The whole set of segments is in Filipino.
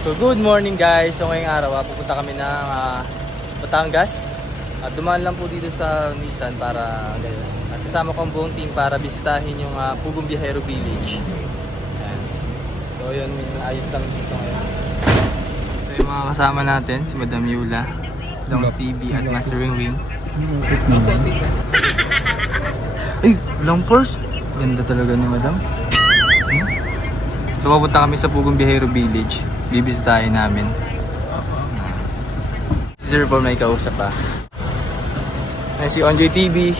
So good morning guys. So ngayong araw pupunta kami ng Batangas. At dumaan lang po dito sa Nissan para gayos. At kasama ko ang buong team para bisitahin yung Pugong Biyahero Village. Ayan. So yun, ayos lang dito ngayon. So yung mga kasama natin, si Madam Yula, Dong Stevie at Master Ring Ring. Ay, long purse. Ganda talaga ni Madam. So pupunta kami sa Pugong Biyahero Village. Bibisitahin namin. Si Sir Paul may kausap pa. Ay, si Onjoy TV.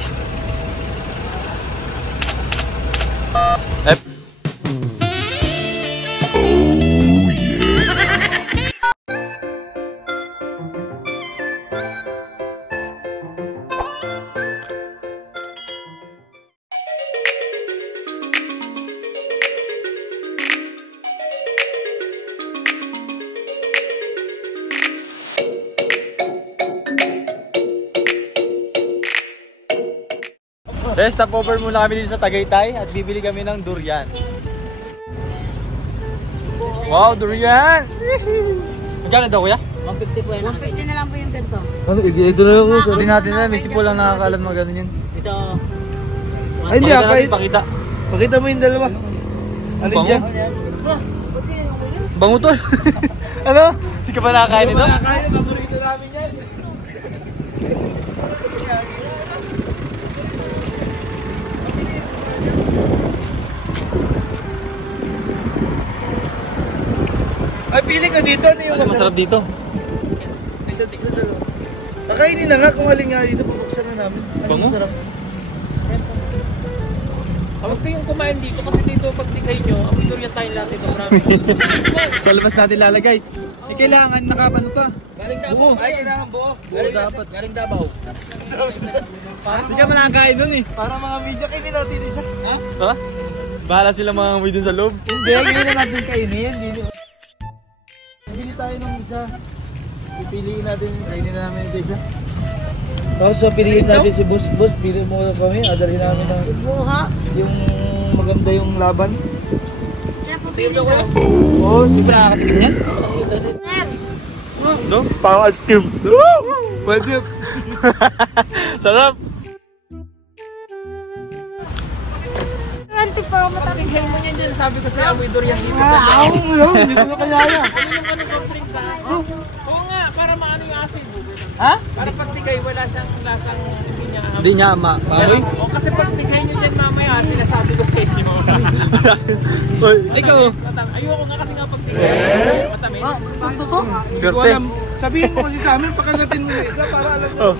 So, stop over muna kami dito sa Tagaytay at bibili kami ng durian. Wow, durian! Magkano daw kuya? 150 po yan. 150 na lang po yung ganito. Ano, ito na lang po. Hindi natin na, may sipo lang nakakalam mga ganun yun. Ito. Ay, hindi pakita. Pakita mo yung dalawa. Alin dyan? Bango tol. Ano? Hindi ka ba nakakain ito? Nakakain, paborito namin yan. Ay, pili ka dito. Ano yung masarap dito? Isa dalawa. Nakainin na nga kung alin nga dito. Pabuksan na namin. Bango? Masarap. Huwag kayong kumain dito kasi dito pag tigay nyo, ang durian tayong lahat ito. Sa labas natin lalagay. Eh, kailangan nakapano pa. Galing Davao. Ay, kailangan buo. Dapat. Galing Davao. Hindi ka manakain nun eh. Para mga media kainin natin isa. Ha? Bahala sila mga amoy dun sa loob. Hindi, hindi na natin kainin. Bili tayo ng isa. Pipiliin natin, kainin na namin ito isa. Tapos piliin natin si Boss. Boss, pili mo kami. Adalhin namin na yung maganda yung laban. Tingin ko. Oo, super nakakatingin yan. No? Parang ice cream. Pwede. Sarap. Antik pa ako matapig. Tigay mo niyan dyan. Sabi ko sa'yo, amoy durian dito. Hindi ko na kayaya. Ano yung ano soft drink sa akin? Oo nga, para maano yung acid. Ha? Para pag tigay, wala siyang lasang hindi niya amoy. Hindi niya maamoy? O kasi pag tigay nyo dyan mamaya, sinasabi ko sa inyo. Ikaw. Ayoko nga kasi nga pag tigay. Matamis. Totoo? Swerte. Sabihin mo kasi sa amin, pakagatin mo yung isa para alam mo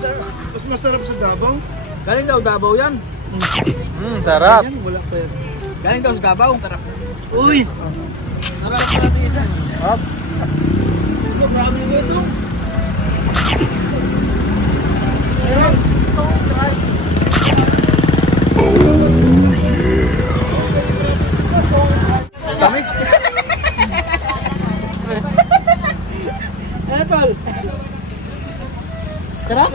mas masarap sa Davao. Galing daw Davao yan. Sarap. Wala pa yan. Galing daw sa Davao. Sarap. Uy! Sarap pa natin isa. Sarap. Ito, marami ko ito. So dry. Tamis. Ano tol? Sarap?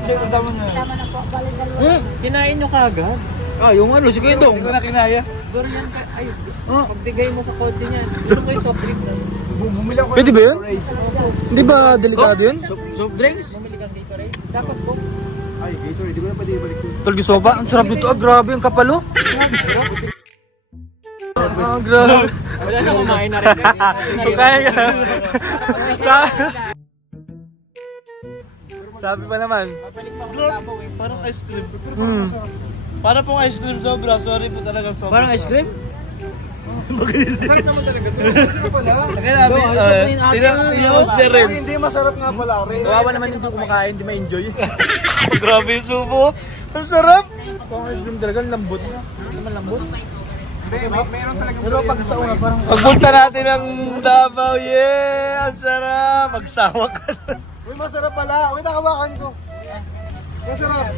Hindi, ang dami na. Sama na po. Balik dalawa. Kinain nyo kagad. Yung ano, sige dong. Hindi ko na kinaya. Durian ka. Ay, pagtigay mo sa kotse niyan. Gusto ko yung soft drink. Bumili ako. Pwede ba yun? Hindi ba delikado yun? Soft drinks? Bumili kang Gatorade. Dapat po. Ay, Gatorade. Hindi ko na pwede ibalik ko. Tolgisoba, ang sarap nito. Grabe yung kapalo. Grabe. Wala na kumain na rin. Kukain ka. Sabi pa naman. Babalik pa ako sa Davao eh. Parang ice cream. Parang pong ice cream sobra. Sorry po talaga sobra. Parang ice cream? Sarap naman talaga ito. Masarap pala. Kaya namin, hindi masarap nga pala. Kawawa naman yung kumakain, hindi ma-enjoy. Grabe yung subo. Ang sarap. Parang ice cream talaga, lambot. Hindi naman lambot. Meron talaga. Pero pag sa una parang... Pagpunta natin ng Davao, yeah! Ang sarap! Magsawa ka na. Uy, masarap pala. Uy, nakawakan ko. Masarap.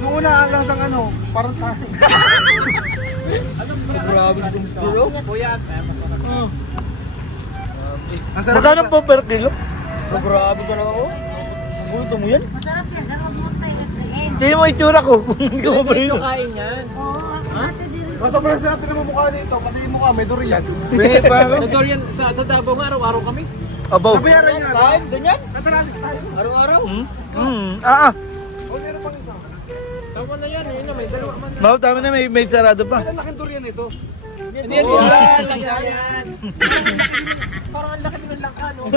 Nung una hanggang sa ano, parang tayo. Grabe itong bro. Kuya. Ang sarap. Magkano po per kilo? Grabe ka na ako. Gusto mo yan? Masarap yan. Sarap mo tayo. Tingnan mo itsura ko. Hindi ko Hindi mabalito. kain yan. Oo, ako dati din Masobrang sa natin ang mukha dito, pati yung mukha, may durian. May parang. Sa Dorian, sa Davao nga, araw-araw kami. Abaw. Nabayaran niya. Time, ganyan? Kataralis tayo. Araw-araw? O, meron pang isa. Tama na yan, yun na, may dalawa man. Mau, tama na, may sarado pa. Ang laking durian ito. Hindi yan. Parang ang laki ng langka, no?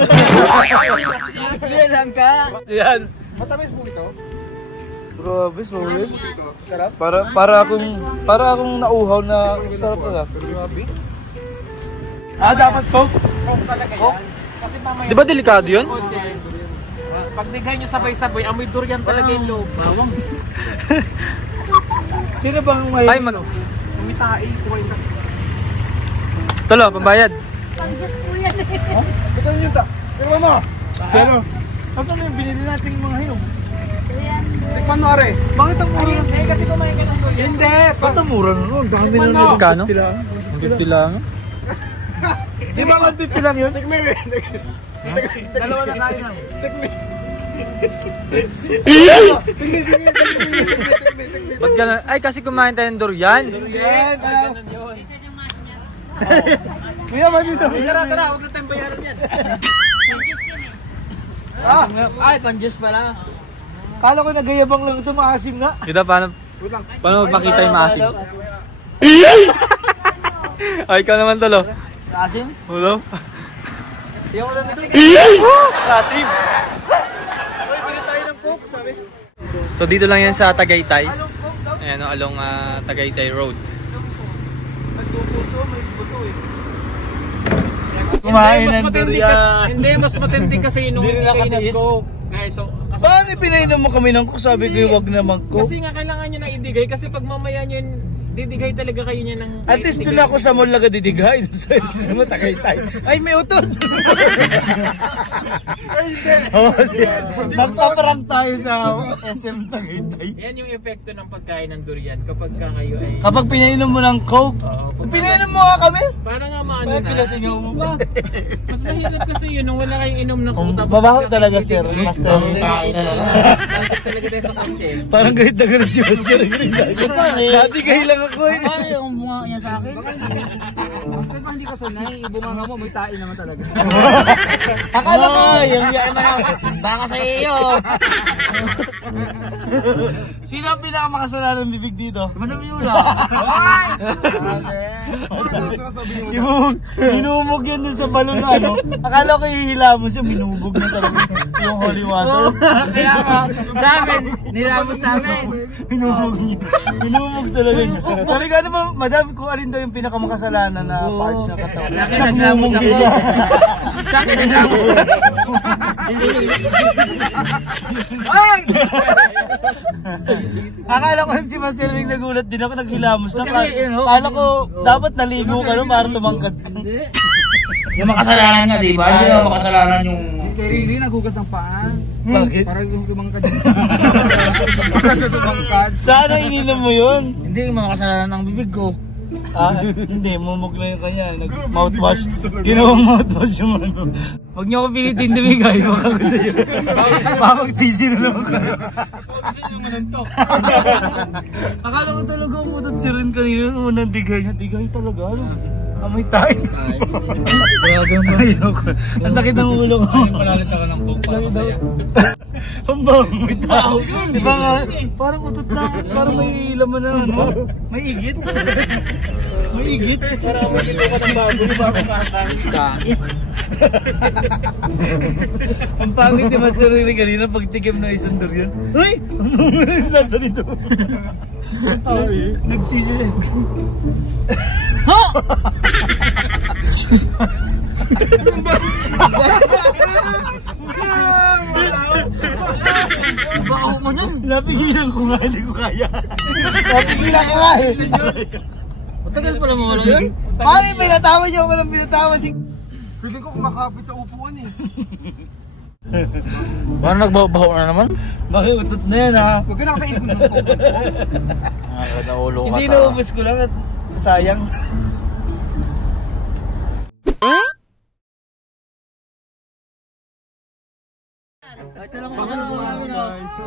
Hindi lang ka. Yan. Matamis po ito. Grabe, solid. Sarap. Para akong nauhaw na sarap na. Grabe. Dapat Coke. Kung talaga yan. Kasi mamaya, Di ba delikado yun? pag digay nyo sabay-sabay, amoy durian talaga yung loob. Bawang. Sino bang may... Ay, Umitai. Kumain na. Tulo, pambayad. Pang-Diyos po yan eh. Ito yun ta. Tingnan mo. Sino? Ano na yung binili nating mga hinom? Ayan. Tikman mo, are. Bakit ang mura? Eh, kasi kumain ka ng durian. Hindi. Bakit ang mura nun? Ang dami Tikman na mo. nila. Kano? 150 lang. Di ba 150 lang yun? Tikman rin. Dalawa na kain lang. Tikman. Ba't gano'n? Ay, kasi kumain tayo ng durian. Durian. Ganun yun. Kuya, ba dito? Tara, huwag na tayong bayaran yan. Ay, pan-juice pala. Kala ko nagayabang lang ito, maasim nga. Kita, paano makita yung maasim? Ay, ikaw naman talo. Maasim? Ulo? Yung ulo na sige. Maasim! So dito lang yan sa Tagaytay. Ayan o, along Tagaytay Road. Kumain ng durian. Hindi, mas matindi kasi nung hindi kayo nag-coke. Kasi Paano pinainom mo kami ng coke? Sabi ko wag naman coke. Kasi nga kailangan nyo na idigay kasi pag mamaya nyo yun, didigay talaga kayo niya ng... At least doon ako sa mall nagadidigay. Sa mo Tagaytay. Ay, may utot! Magpaparang tayo sa SM Tagaytay. Yan yung epekto ng pagkain ng durian kapag ka kayo ay... Kapag pinainom mo ng coke, pinainom mo nga kami. Para nga maano Ay, na. pinasingaw mo ba? Mas mahirap kasi yun nung wala kayong inom ng coke. Babaho talaga, sir. Master. Bakit talaga tayo sa kotse? Parang galit na galit yung master. Dati kayo lang ako eh. Ay, yung bunga niya sa akin. Basta pa hindi ka sanay, ibunga mo, may tae naman talaga. Akala ko. Yung yan na baka sa iyo. Sino ang pinakamakasalanan ng bibig dito? Manang Yula. Minumog yan dun sa balon na ano. Akala ko ihila mo siya, minumog na talaga yung holy water. Kaya nga, namin, nilamos namin. Minumog talaga niya. Sabi ka naman, madam, kung alin daw yung pinakamakasalanan na parts ng katawan. Laki naglamos ako. Laki naglamos ako. Ay! Akala ko si Master Ring nagulat din ako, naghilamos na. Akala ko dapat naligo ka no para tumangkad ka. Yung makasalanan nga, di ba? Hindi yung makasalanan yung... Kaya Rini, nagugas ang paan. Bakit? Para yung tumangkad. Sana ininom mo yun? Hindi, yung makasalanan ng bibig ko. Hindi, mumog lang yung kanya. Nag-mouthwash. Ginawang mouthwash yung ano. Huwag niyo ako pilitin dumigay. Baka gusto yun. Mamagsisi na naman kayo. Gusto niyo manuntok. Akala ko talaga umutot si Ren kanina. Unang digay niya. Digay talaga. Ano? Amoy tayo. Ayoko. Ang sakit ng ulo ko. Palalit ako ng coke para masaya. Ang bamoy tao. Diba nga? Parang utot na. Parang may laman na ano. May igit. May igit. Para magiging ka ng bago, di ba ako Kain. Ang pangit ni Master Rini kanina pagtikim na isang durian. Uy! Ang nasa dito. Ay, nagsisi. Ha! Bako mo niyan. Napigilan ko nga, hindi ko kaya. Napigilan ko nga eh. Matagal pala mga wala yun. Paano yung pinatawa niyo ako ng pinatawa si... Pwede ko kumakapit sa upuan eh. Parang nagbabaho na naman. Bakit utot na yan ha? Huwag ka na kasain ko ng coke. Nakakaulo ka Hindi naubos ko lang at sayang.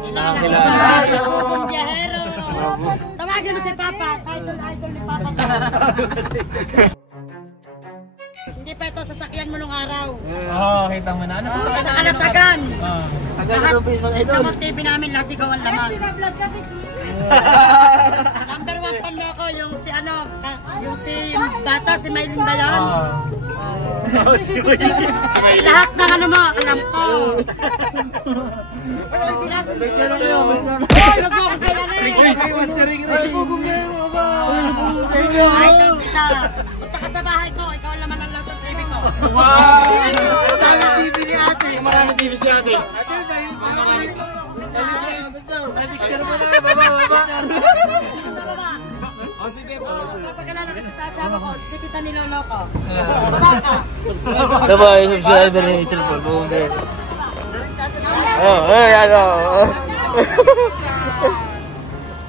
Inakakilala. Biyahero. Tawagin mo si Papa. Idol ni Papa. Hindi pa ito sasakyan mo nung araw. Oo, kita mo na. Ano sa Sa Kalatagan. Tagal na rubis mo Ito mag TV namin, lahat ikaw ang laman. Number 1 fan mo ako, yung si ano, yung si bata, si Maylin ba yan? Lahat ng ano mo, alam ko. Bait ka na kayo, bait ka na. Hoy, wag mo akong kailangan. Ay, bubugyan mo ba? Idol kita. Punta ka sa bahay ko, ikaw ang laman ng lahat ng TV ko. TV ni ate. Marami TV si ate. O sige po, papakilala kita sa asawa ko, hindi kita niloloko. Baba ka. Diba, yung subscriber ni cellphone mo. Ano.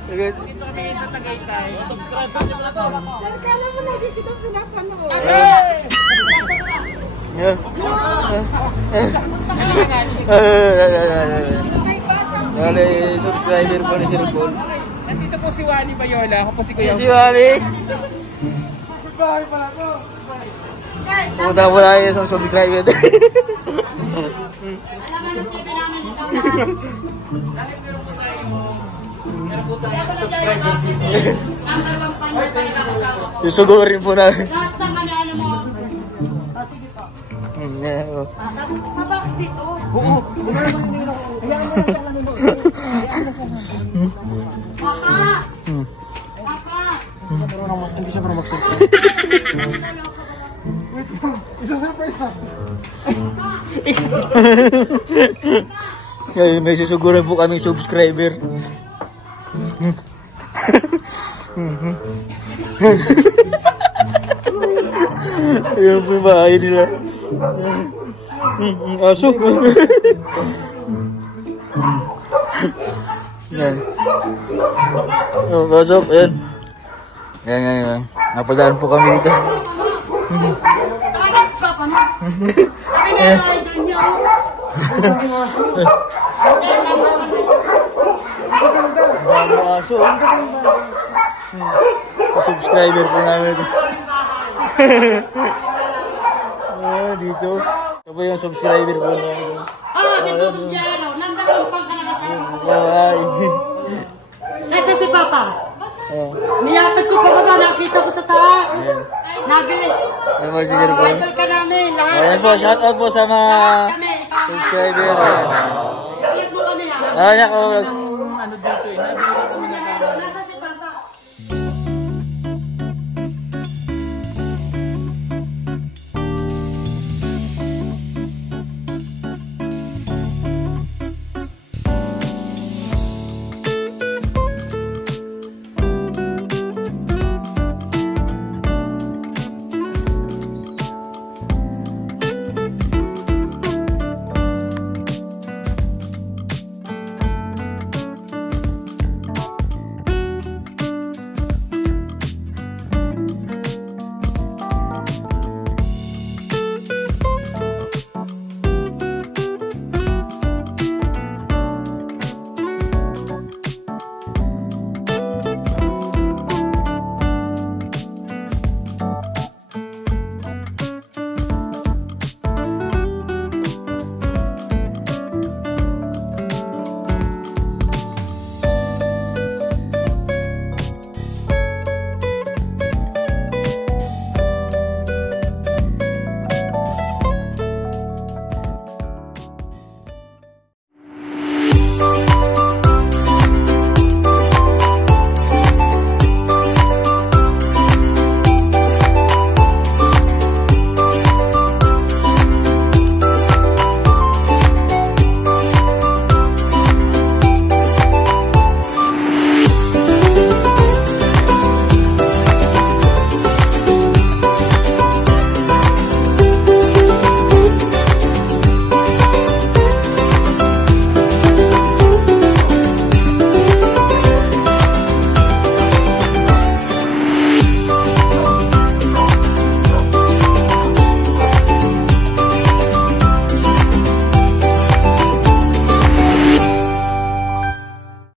Dito kami sa Tagaytay. Subscriber niyo na to. Kala mo lagi kitang pinapanood. Dali, subscriber po ni Sir Paul. Nandito po si Wally Bayola. Ako po si Kuya. Si Wally. Pumunta mo lang yung subscriber. Susugurin po namin. Lahat ng ano mo. Sige po. Mabak dito. Papa! Papa! Hindi siya parang magsalita. Isang surprise ha. Ngayon, may susugurin po kaming subscriber. Ayan po yung bahay nila. Aso. Yan. Oh, pasok. Ayan. Yan. Napadaan po kami dito. Papa mo. Sabi nga yung idol niyo. Bago aso. Subscriber po namin. Dito. Ito po yung subscriber po namin. Si Bugyero. Nandang pang ka na kasama. Ay. Nasa si Papa. Niyatag ko pa ba? Nakita ko sa taas. Nabilis. Ano po si Sir Paul? Idol ka namin. Lahat. Ayan po, shoutout po sa mga Kami. Ikaw. subscriber. Ilag mo kami ha. Ayan ako. Ano dito eh.